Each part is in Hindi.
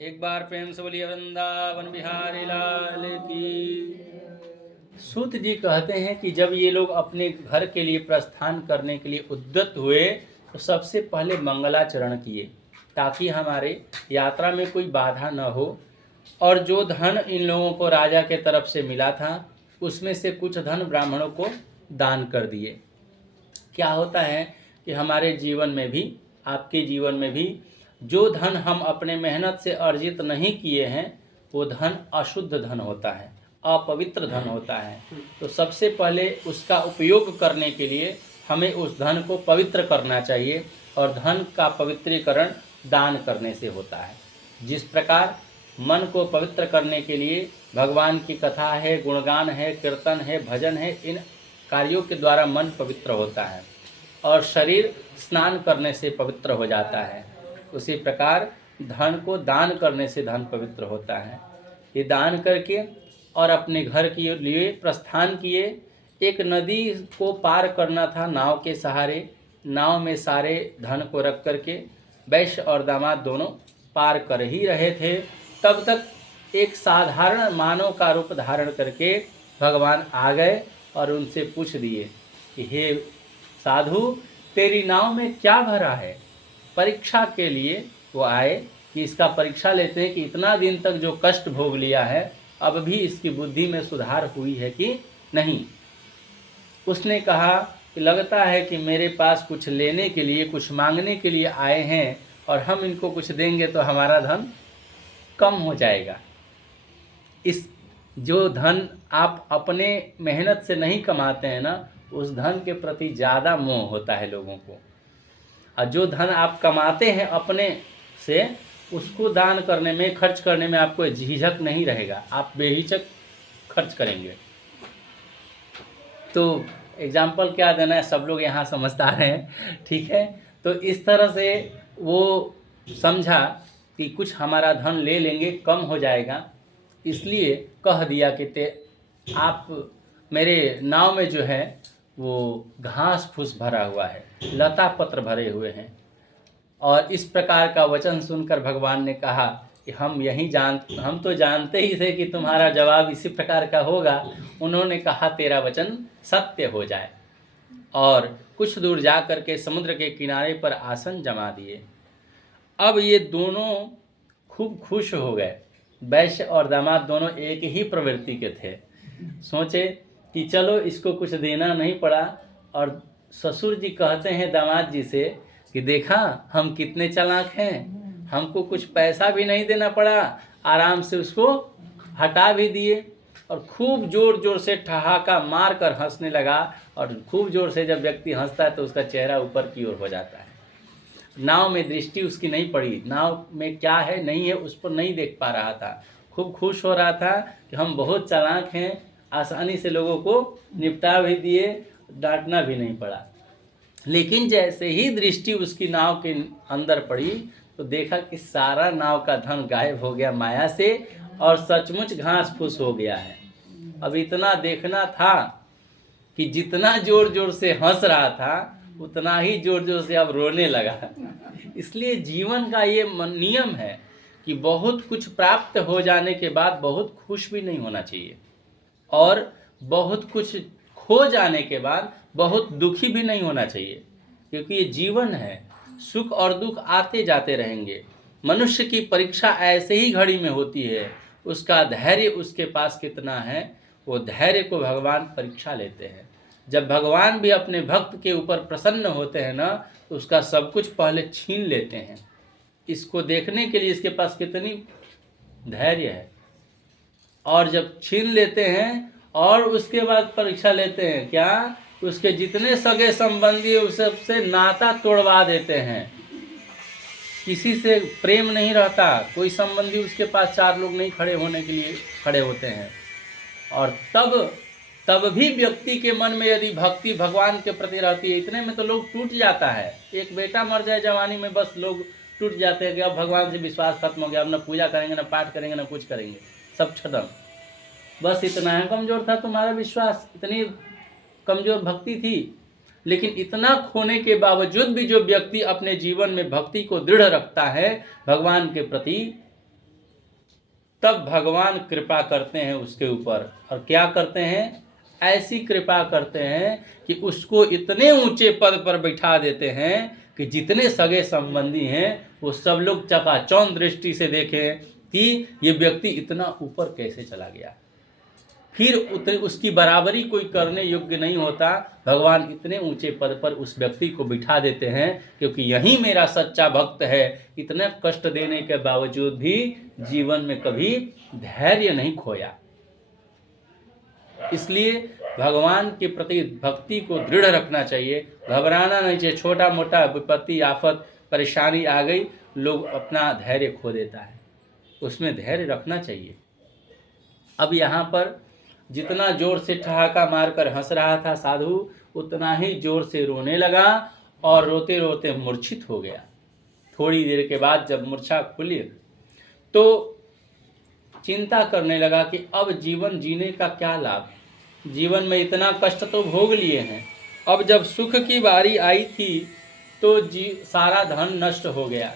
एक बार प्रेम से बोलिए वृंदावन बिहारी लाल की। सूत जी कहते हैं कि जब ये लोग अपने घर के लिए प्रस्थान करने के लिए उद्यत हुए तो सबसे पहले मंगलाचरण किए ताकि हमारे यात्रा में कोई बाधा न हो। और जो धन इन लोगों को राजा के तरफ से मिला था उसमें से कुछ धन ब्राह्मणों को दान कर दिए। क्या होता है कि हमारे जीवन में भी, आपके जीवन में भी, जो धन हम अपने मेहनत से अर्जित नहीं किए हैं वो धन अशुद्ध धन होता है, अपवित्र धन होता है। तो सबसे पहले उसका उपयोग करने के लिए हमें उस धन को पवित्र करना चाहिए और धन का पवित्रीकरण दान करने से होता है। जिस प्रकार मन को पवित्र करने के लिए भगवान की कथा है, गुणगान है, कीर्तन है, भजन है, इन कार्यों के द्वारा मन पवित्र होता है और शरीर स्नान करने से पवित्र हो जाता है, उसी प्रकार धन को दान करने से धन पवित्र होता है। ये दान करके और अपने घर के लिए प्रस्थान किए। एक नदी को पार करना था नाव के सहारे। नाव में सारे धन को रख करके वैश्य और दामाद दोनों पार कर ही रहे थे, तब तक एक साधारण मानव का रूप धारण करके भगवान आ गए और उनसे पूछ दिए कि हे साधु, तेरी नाव में क्या भरा है। परीक्षा के लिए वो आए कि इसका परीक्षा लेते हैं कि इतना दिन तक जो कष्ट भोग लिया है अब भी इसकी बुद्धि में सुधार हुई है कि नहीं। उसने कहा कि लगता है कि मेरे पास कुछ लेने के लिए, कुछ मांगने के लिए आए हैं और हम इनको कुछ देंगे तो हमारा धन कम हो जाएगा। इस जो धन आप अपने मेहनत से नहीं कमाते हैं ना, उस धन के प्रति ज़्यादा मोह होता है लोगों को। और जो धन आप कमाते हैं अपने से, उसको दान करने में, खर्च करने में आपको झिझक नहीं रहेगा, आप बेहिचक खर्च करेंगे। तो एग्जाम्पल क्या देना है, सब लोग यहाँ समझदार हैं, ठीक है। तो इस तरह से वो समझा कि कुछ हमारा धन ले लेंगे, कम हो जाएगा, इसलिए कह दिया कि आप मेरे नाव में जो है वो घास फूस भरा हुआ है, लता पत्र भरे हुए हैं। और इस प्रकार का वचन सुनकर भगवान ने कहा कि हम तो जानते ही थे कि तुम्हारा जवाब इसी प्रकार का होगा। उन्होंने कहा तेरा वचन सत्य हो जाए, और कुछ दूर जा कर के समुद्र के किनारे पर आसन जमा दिए। अब ये दोनों खूब खुश हो गए। वैश्य और दामाद दोनों एक ही प्रवृत्ति के थे। सोचे कि चलो इसको कुछ देना नहीं पड़ा। और ससुर जी कहते हैं दामाद जी से कि देखा हम कितने चालाक हैं, हमको कुछ पैसा भी नहीं देना पड़ा, आराम से उसको हटा भी दिए। और खूब ज़ोर ज़ोर से ठहाका मार कर हंसने लगा। और खूब ज़ोर से जब व्यक्ति हंसता है तो उसका चेहरा ऊपर की ओर हो जाता है। नाव में दृष्टि उसकी नहीं पड़ी, नाव में क्या है नहीं है उस पर नहीं देख पा रहा था। खूब खुश हो रहा था कि हम बहुत चालाक हैं, आसानी से लोगों को निपटा भी दिए, डांटना भी नहीं पड़ा। लेकिन जैसे ही दृष्टि उसकी नाव के अंदर पड़ी तो देखा कि सारा नाव का धन गायब हो गया माया से, और सचमुच घास फूस हो गया है। अब इतना देखना था कि जितना जोर जोर से हंस रहा था उतना ही जोर जोर से अब रोने लगा। इसलिए जीवन का ये नियम है कि बहुत कुछ प्राप्त हो जाने के बाद बहुत खुश भी नहीं होना चाहिए, और बहुत कुछ खो जाने के बाद बहुत दुखी भी नहीं होना चाहिए, क्योंकि ये जीवन है, सुख और दुख आते जाते रहेंगे। मनुष्य की परीक्षा ऐसे ही घड़ी में होती है, उसका धैर्य उसके पास कितना है, वो धैर्य को भगवान परीक्षा लेते हैं। जब भगवान भी अपने भक्त के ऊपर प्रसन्न होते हैं ना, तो उसका सब कुछ पहले छीन लेते हैं। इसको देखने के लिए इसके पास कितनी धैर्य है, और जब छीन लेते हैं और उसके बाद परीक्षा लेते हैं, क्या उसके जितने सगे संबंधी उस सबसे नाता तोड़वा देते हैं। किसी से प्रेम नहीं रहता, कोई संबंधी उसके पास चार लोग नहीं खड़े होने के लिए खड़े होते हैं। और तब भी व्यक्ति के मन में यदि भक्ति भगवान के प्रति रहती है, इतने में तो लोग टूट जाता है। एक बेटा मर जाए जवानी में, बस लोग टूट जाते हैं कि अब भगवान से विश्वास खत्म हो गया, अब न पूजा करेंगे, न पाठ करेंगे, न कुछ करेंगे, सब खत्म। बस इतना है, कमजोर था तुम्हारा विश्वास, इतनी कमजोर भक्ति थी। लेकिन इतना खोने के बावजूद भी जो व्यक्ति अपने जीवन में भक्ति को दृढ़ रखता है भगवान के प्रति, तब भगवान कृपा करते हैं उसके ऊपर। और क्या करते हैं? ऐसी कृपा करते हैं कि उसको इतने ऊंचे पद पर बैठा देते हैं कि जितने सगे संबंधी हैं वो सब लोग चकाचौंध दृष्टि से देखें कि ये व्यक्ति इतना ऊपर कैसे चला गया। फिर उसकी बराबरी कोई करने योग्य नहीं होता। भगवान इतने ऊंचे पद पर उस व्यक्ति को बिठा देते हैं क्योंकि यही मेरा सच्चा भक्त है। इतने कष्ट देने के बावजूद भी जीवन में कभी धैर्य नहीं खोया। इसलिए भगवान के प्रति भक्ति को दृढ़ रखना चाहिए, घबराना नहीं चाहिए। छोटा मोटा विपत्ति आफत परेशानी आ गई, लोग अपना धैर्य खो देता है, उसमें धैर्य रखना चाहिए। अब यहाँ पर जितना जोर से ठहाका मारकर हंस रहा था साधु, उतना ही जोर से रोने लगा और रोते रोते मूर्छित हो गया। थोड़ी देर के बाद जब मूर्छा खुली तो चिंता करने लगा कि अब जीवन जीने का क्या लाभ। जीवन में इतना कष्ट तो भोग लिए हैं, अब जब सुख की बारी आई थी तो सारा धन नष्ट हो गया,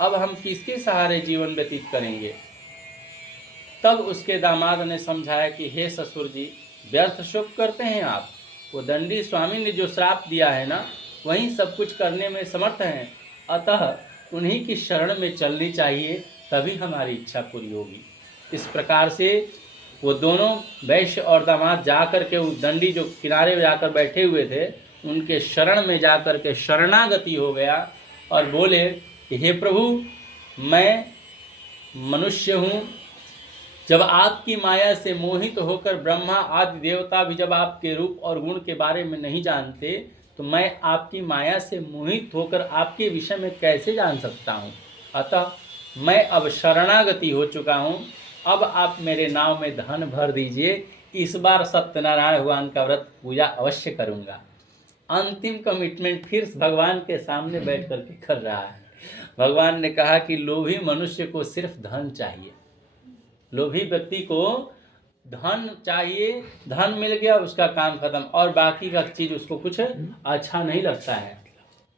अब हम किसके सहारे जीवन व्यतीत करेंगे। तब उसके दामाद ने समझाया कि हे ससुर जी, व्यर्थ शोक करते हैं आप। वो दंडी स्वामी ने जो श्राप दिया है ना, वहीं सब कुछ करने में समर्थ हैं, अतः उन्हीं की शरण में चलनी चाहिए, तभी हमारी इच्छा पूरी होगी। इस प्रकार से वो दोनों वैश्य और दामाद जाकर के उस दंडी जो किनारे जाकर बैठे हुए थे उनके शरण में जाकर के शरणागति हो गया और बोले कि हे प्रभु, मैं मनुष्य हूँ, जब आपकी माया से मोहित होकर ब्रह्मा आदि देवता भी जब आपके रूप और गुण के बारे में नहीं जानते, तो मैं आपकी माया से मोहित होकर आपके विषय में कैसे जान सकता हूँ। अतः मैं अब शरणागति हो चुका हूँ, अब आप मेरे नाव में धन भर दीजिए, इस बार सत्यनारायण भगवान का व्रत पूजा अवश्य करूँगा। अंतिम कमिटमेंट फिर भगवान के सामने बैठ करके कर रहा है। भगवान ने कहा कि लोभी मनुष्य को सिर्फ धन चाहिए, लोभी व्यक्ति को धन चाहिए, धन मिल गया उसका काम खत्म, और बाकी का चीज उसको कुछ अच्छा नहीं लगता है।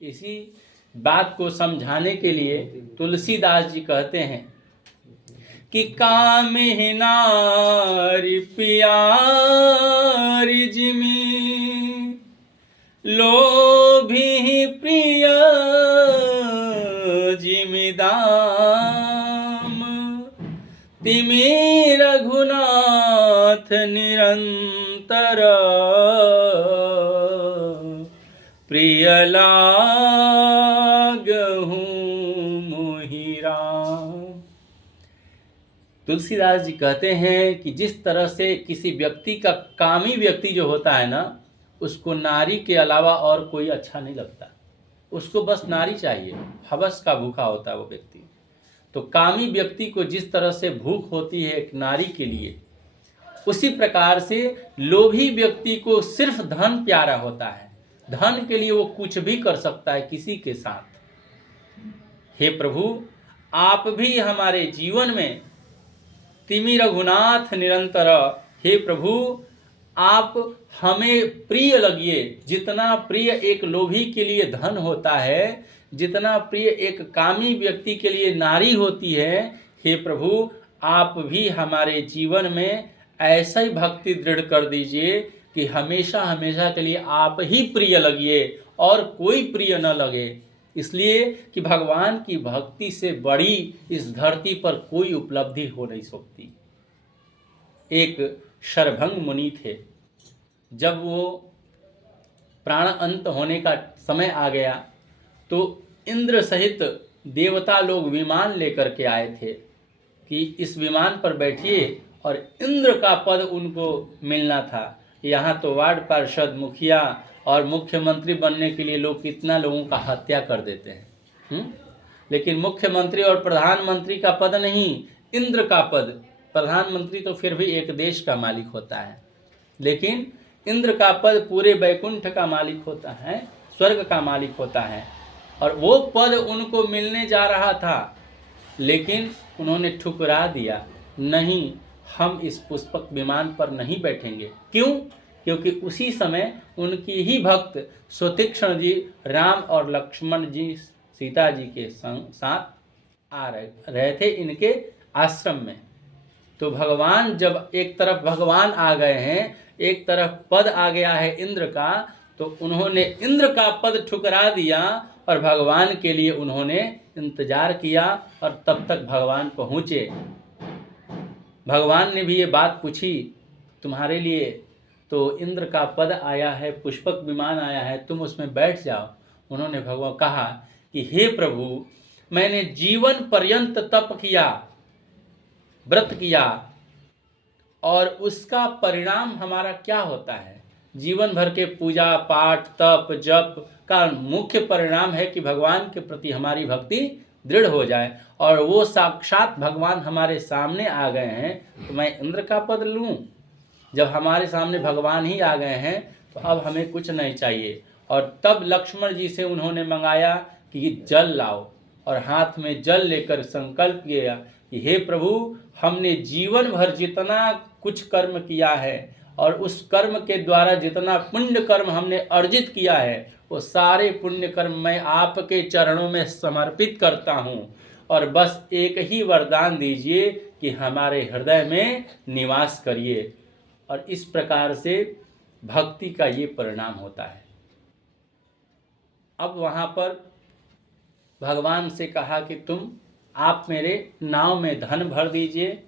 इसी बात को समझाने के लिए तुलसीदास जी कहते हैं कि काम ही नारी प्यारी जिमी, लोभी ही प्रिय जिमी दाम, तिमी रघुनाथ निरंतर, प्रिय लागहु मोहि राम। तुलसीदास जी कहते हैं कि जिस तरह से किसी व्यक्ति का, कामी व्यक्ति जो होता है ना, उसको नारी के अलावा और कोई अच्छा नहीं लगता, उसको बस नारी चाहिए, हवस का भूखा होता है वो व्यक्ति। तो कामी व्यक्ति को जिस तरह से भूख होती है एक नारी के लिए, उसी प्रकार से लोभी व्यक्ति को सिर्फ धन प्यारा होता है, धन के लिए वो कुछ भी कर सकता है किसी के साथ। हे प्रभु, आप भी हमारे जीवन में तिमि रघुनाथ निरंतर, हे प्रभु आप हमें प्रिय लगिए। जितना प्रिय एक लोभी के लिए धन होता है, जितना प्रिय एक कामी व्यक्ति के लिए नारी होती है, हे प्रभु आप भी हमारे जीवन में ऐसा ही भक्ति दृढ़ कर दीजिए कि हमेशा हमेशा के लिए आप ही प्रिय लगिए और कोई प्रिय न लगे। इसलिए कि भगवान की भक्ति से बड़ी इस धरती पर कोई उपलब्धि हो नहीं सकती। एक शरभंग मुनि थे, जब वो प्राण अंत होने का समय आ गया तो इंद्र सहित देवता लोग विमान लेकर के आए थे कि इस विमान पर बैठिए, और इंद्र का पद उनको मिलना था। यहाँ तो वार्ड पार्षद, मुखिया और मुख्यमंत्री बनने के लिए लोग कितना लोगों का हत्या कर देते हैं, लेकिन मुख्यमंत्री और प्रधानमंत्री का पद नहीं, इंद्र का पद। प्रधानमंत्री तो फिर भी एक देश का मालिक होता है, लेकिन इंद्र का पद पूरे वैकुंठ का मालिक होता है, स्वर्ग का मालिक होता है, और वो पद उनको मिलने जा रहा था, लेकिन उन्होंने ठुकरा दिया, नहीं हम इस पुष्पक विमान पर नहीं बैठेंगे। क्यों? क्योंकि उसी समय उनकी ही भक्त सुतीक्ष्ण जी राम और लक्ष्मण जी सीता जी के साथ आ रहे थे इनके आश्रम में। तो भगवान जब एक तरफ भगवान आ गए हैं, एक तरफ पद आ गया है इंद्र का, तो उन्होंने इंद्र का पद ठुकरा दिया और भगवान के लिए उन्होंने इंतजार किया और तब तक भगवान पहुँचे। भगवान ने भी ये बात पूछी तुम्हारे लिए तो इंद्र का पद आया है, पुष्पक विमान आया है, तुम उसमें बैठ जाओ। उन्होंने भगवान कहा कि हे प्रभु, मैंने जीवन पर्यंत तप किया, व्रत किया, और उसका परिणाम हमारा क्या होता है? जीवन भर के पूजा पाठ तप जप का मुख्य परिणाम है कि भगवान के प्रति हमारी भक्ति दृढ़ हो जाए, और वो साक्षात भगवान हमारे सामने आ गए हैं, तो मैं इंद्र का पद लूँ? जब हमारे सामने भगवान ही आ गए हैं तो अब हमें कुछ नहीं चाहिए। और तब लक्ष्मण जी से उन्होंने मंगाया कि जल लाओ, और हाथ में जल लेकर संकल्प किया कि हे प्रभु, हमने जीवन भर जितना कुछ कर्म किया है और उस कर्म के द्वारा जितना पुण्य कर्म हमने अर्जित किया है, वो सारे पुण्य कर्म मैं आपके चरणों में समर्पित करता हूँ, और बस एक ही वरदान दीजिए कि हमारे हृदय में निवास करिए। और इस प्रकार से भक्ति का ये परिणाम होता है। अब वहाँ पर भगवान से कहा कि आप मेरे नाव में धन भर दीजिए,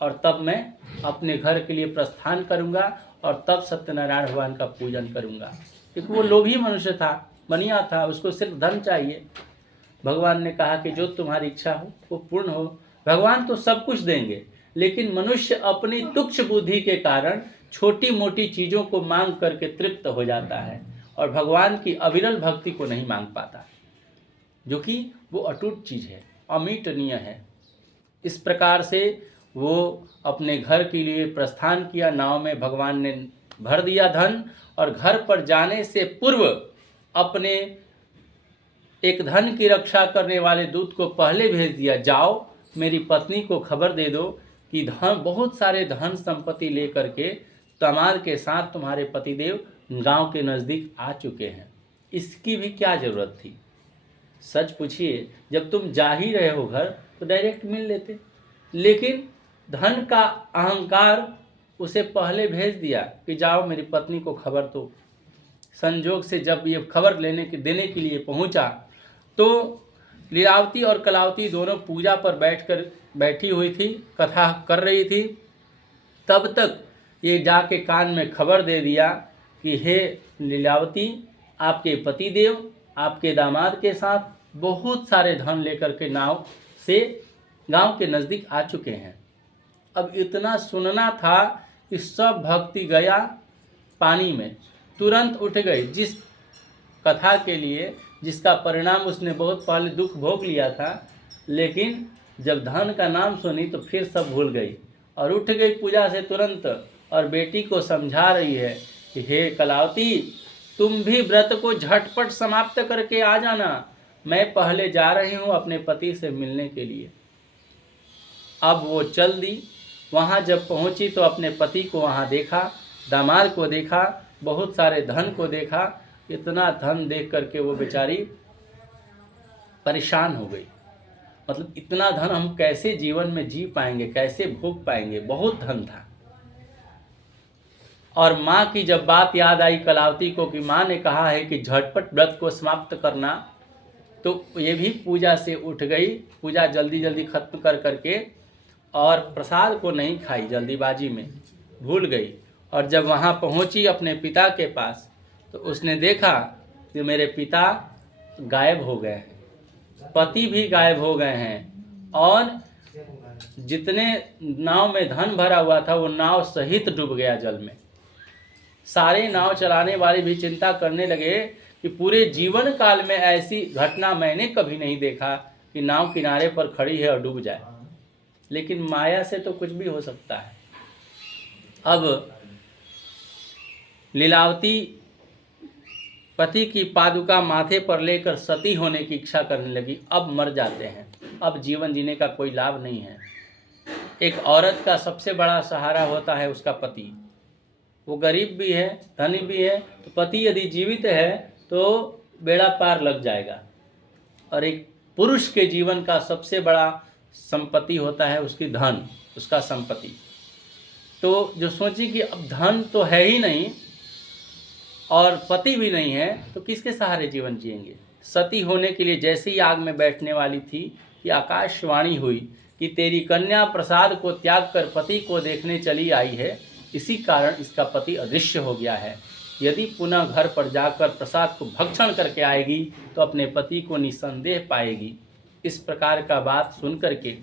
और तब मैं अपने घर के लिए प्रस्थान करूँगा, और तब सत्यनारायण भगवान का पूजन करूँगा। क्योंकि वो लोभी मनुष्य था, बनिया था, उसको सिर्फ धन चाहिए। भगवान ने कहा कि जो तुम्हारी इच्छा हो वो पूर्ण हो। भगवान तो सब कुछ देंगे, लेकिन मनुष्य अपनी तुच्छ बुद्धि के कारण छोटी मोटी चीज़ों को मांग करके तृप्त हो जाता है, और भगवान की अविरल भक्ति को नहीं मांग पाता, जो कि वो अटूट चीज़ है, अमीटनीय है। इस प्रकार से वो अपने घर के लिए प्रस्थान किया। नाव में भगवान ने भर दिया धन, और घर पर जाने से पूर्व अपने एक धन की रक्षा करने वाले दूत को पहले भेज दिया, जाओ मेरी पत्नी को खबर दे दो कि धन, बहुत सारे धन संपत्ति लेकर के दामाद के साथ तुम्हारे पतिदेव गांव के नज़दीक आ चुके हैं। इसकी भी क्या ज़रूरत थी? सच पूछिए, जब तुम जा ही रहे हो घर तो डायरेक्ट मिल लेते, लेकिन धन का अहंकार उसे पहले भेज दिया कि जाओ मेरी पत्नी को खबर दो। संजोग से जब ये खबर देने के लिए पहुंचा, तो लीलावती और कलावती दोनों पूजा पर बैठी हुई थी, कथा कर रही थी। तब तक ये जाके कान में खबर दे दिया कि हे लीलावती, आपके पतिदेव आपके दामाद के साथ बहुत सारे धन लेकर के नाव से गांव के नज़दीक आ चुके हैं। अब इतना सुनना था कि सब भक्ति गया पानी में, तुरंत उठ गई। जिस कथा के लिए, जिसका परिणाम उसने बहुत पहले दुख भोग लिया था, लेकिन जब धन का नाम सुनी तो फिर सब भूल गई और उठ गई पूजा से तुरंत, और बेटी को समझा रही है कि हे कलावती, तुम भी व्रत को झटपट समाप्त करके आ जाना, मैं पहले जा रही हूँ अपने पति से मिलने के लिए। अब वो चल दी। वहाँ जब पहुँची तो अपने पति को वहाँ देखा, दामाद को देखा, बहुत सारे धन को देखा। इतना धन देख करके वो बेचारी परेशान हो गई। मतलब इतना धन हम कैसे जीवन में जी पाएंगे, कैसे भोग पाएंगे, बहुत धन था। और माँ की जब बात याद आई कलावती को कि माँ ने कहा है कि झटपट व्रत को समाप्त करना, तो ये भी पूजा से उठ गई। पूजा जल्दी जल्दी खत्म कर करके, और प्रसाद को नहीं खाई, जल्दीबाजी में भूल गई। और जब वहाँ पहुँची अपने पिता के पास, तो उसने देखा कि मेरे पिता गायब हो गए हैं, पति भी गायब हो गए हैं, और जितने नाव में धन भरा हुआ था वो नाव सहित डूब गया जल में। सारे नाव चलाने वाले भी चिंता करने लगे कि पूरे जीवन काल में ऐसी घटना मैंने कभी नहीं देखा कि नाव किनारे पर खड़ी है और डूब जाए। लेकिन माया से तो कुछ भी हो सकता है। अब लीलावती पति की पादुका माथे पर लेकर सती होने की इच्छा करने लगी। अब मर जाते हैं, अब जीवन जीने का कोई लाभ नहीं है। एक औरत का सबसे बड़ा सहारा होता है उसका पति। वो गरीब भी है, धनी भी है, तो पति यदि जीवित है तो बेड़ा पार लग जाएगा। और एक पुरुष के जीवन का सबसे बड़ा संपत्ति होता है उसकी धन, उसका संपत्ति। तो जो सोची कि अब धन तो है ही नहीं और पति भी नहीं है तो किसके सहारे जीवन जिएंगे। सती होने के लिए जैसे ही आग में बैठने वाली थी कि आकाशवाणी हुई कि तेरी कन्या प्रसाद को त्याग कर पति को देखने चली आई है, इसी कारण इसका पति अदृश्य हो गया है। यदि पुनः घर पर जाकर प्रसाद को भक्षण करके आएगी तो अपने पति को निसंदेह पाएगी। इस प्रकार का बात सुनकर के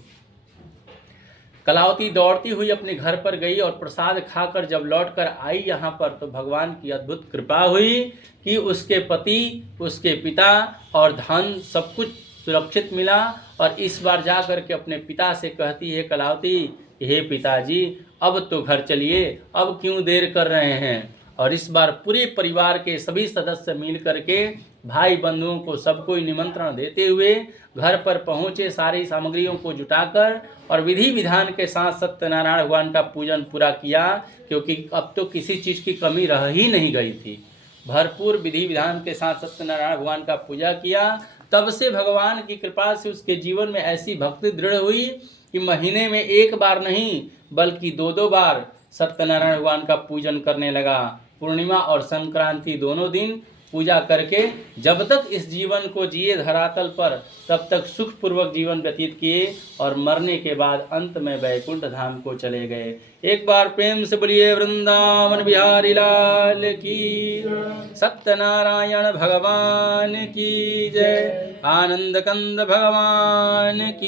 कलावती दौड़ती हुई अपने घर पर गई और प्रसाद खाकर जब लौटकर आई यहाँ पर तो भगवान की अद्भुत कृपा हुई कि उसके पति, उसके पिता और धन सब कुछ सुरक्षित मिला। और इस बार जा कर के अपने पिता से कहती है कलावती, हे पिताजी अब तो घर चलिए, अब क्यों देर कर रहे हैं। और इस बार पूरे परिवार के सभी सदस्य मिल करके भाई बंधुओं को सबको निमंत्रण देते हुए घर पर पहुँचे, सारी सामग्रियों को जुटाकर और विधि विधान के साथ सत्यनारायण भगवान का पूजन पूरा किया, क्योंकि अब तो किसी चीज़ की कमी रह ही नहीं गई थी। भरपूर विधि विधान के साथ सत्यनारायण भगवान का पूजा किया। तब से भगवान की कृपा से उसके जीवन में ऐसी भक्ति दृढ़ हुई कि महीने में एक बार नहीं बल्कि 2-2 बार सत्यनारायण भगवान का पूजन करने लगा। पूर्णिमा और संक्रांति दोनों दिन पूजा करके जब तक इस जीवन को जिए धरातल पर तब तक सुखपूर्वक जीवन व्यतीत किए और मरने के बाद अंत में वैकुंठ धाम को चले गए। एक बार प्रेम से बोलिए वृंदावन बिहारी लाल की, सत्यनारायण भगवान की जय, आनंद कंद भगवान की।